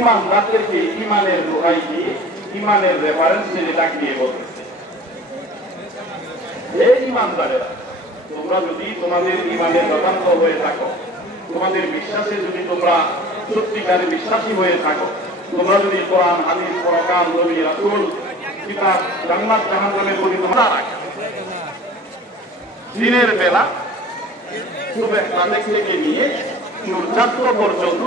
ইমানদারদেরকে ইমানের দোহাই দিয়ে ইমানের রেফারেন্স ডাক দিয়ে বলতেছে, এই ইমানদারেরা, তোমরা যদি তোমাদের ইমানের যথার্থ হয়ে থাকো, তোমাদের বিশ্বাসে যদি তোমরা সত্যিকারে বিশ্বাসী হয়ে থাকো, তোমরা যদি কোরআন, হাদিস, পরকাল, নবী, রাসূল, কিতাব, জান্নাত, জাহান্নামের প্রতি তোমরা রাখো, দিনের বেলা সুবহ প্রাতেক থেকে নিয়ে সূর্যাস্ত পর্যন্ত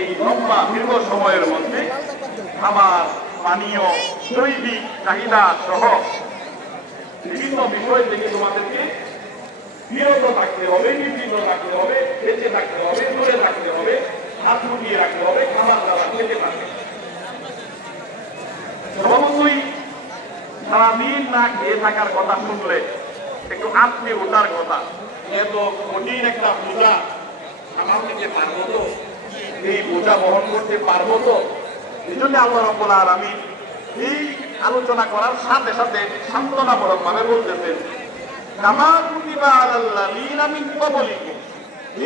এই লম্বা দীর্ঘ সময়ের মধ্যে খাবার, পানীয়, দৈহিক চাহিদা সহ বিভিন্ন বিষয় থেকে তোমাদেরকে বিরত থাকতে হবে, নিবৃত্ত থাকতে হবে, বেঁচে থাকতে হবে, দূরে থাকতে হবে, হাত লুকিয়ে রাখতে হবে, খাবার দাবার খেতে থাকতে হবে। স্বভাবতই সারাদিন না খেয়ে থাকার কথা শুনলে একটু আঁতকে ওঠার কথা, এত কঠিন একটা বোঝা আমার থেকে পারবো তো, এই বোঝা বহন করতে পারবো তো। এই জন্য আল্লাহ রাব্বুল আলামিন এই আলোচনা করার সাথে সাথে সান্ত্বনামূলক ভাবে বলতেছেন, কামা কুতিবা আলাল্লাযীনা মিন ক্বাবলিকুম,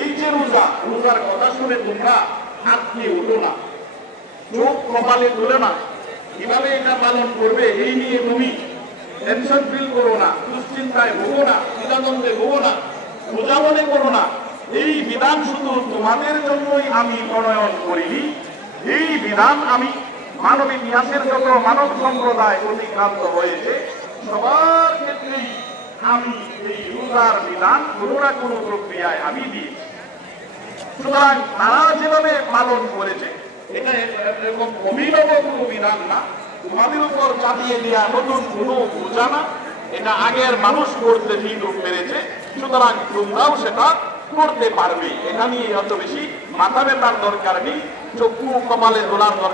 এই যে রোজা, রোজার কথা শুনে তোমরা আঁতকে ওঠো না, চোখ কপালে তুলে না, কিভাবে এটা পালন করবে এই নিয়ে তুমি টেনশন ফিল করো না, দুশ্চিন্তায় ভোগো না, দ্বিধাদ্বন্দ্বে ভোগো না, বোঝা মনে করো না। এই বিধান শুধু তোমাদের জন্যই আমি প্রণয়ন করিনি, এই বিধান আমি মানব ইতিহাসের যত মানব সম্প্রদায় অতিক্রান্ত হয়েছে সবার ক্ষেত্রেই আমি এই রোজার বিধান কোনো না কোনো প্রক্রিয়ায় আমি দিয়েছি। সুতরাং তারা যেভাবে পালন করেছে এটা এরকম অভিনব কোনো বিধান না, তোমাদের উপর চাপিয়ে দেওয়া নতুন কোনো বোঝা না, এটা আগের মানুষ করতে ঠিক পেরেছে, সুতরাং তোমরাও সেটা করতে পারবে। এটা নিয়ে অত বেশি মাথা ব্যথার দরকার নেই, চক্ষু কপালে তোলার দরকার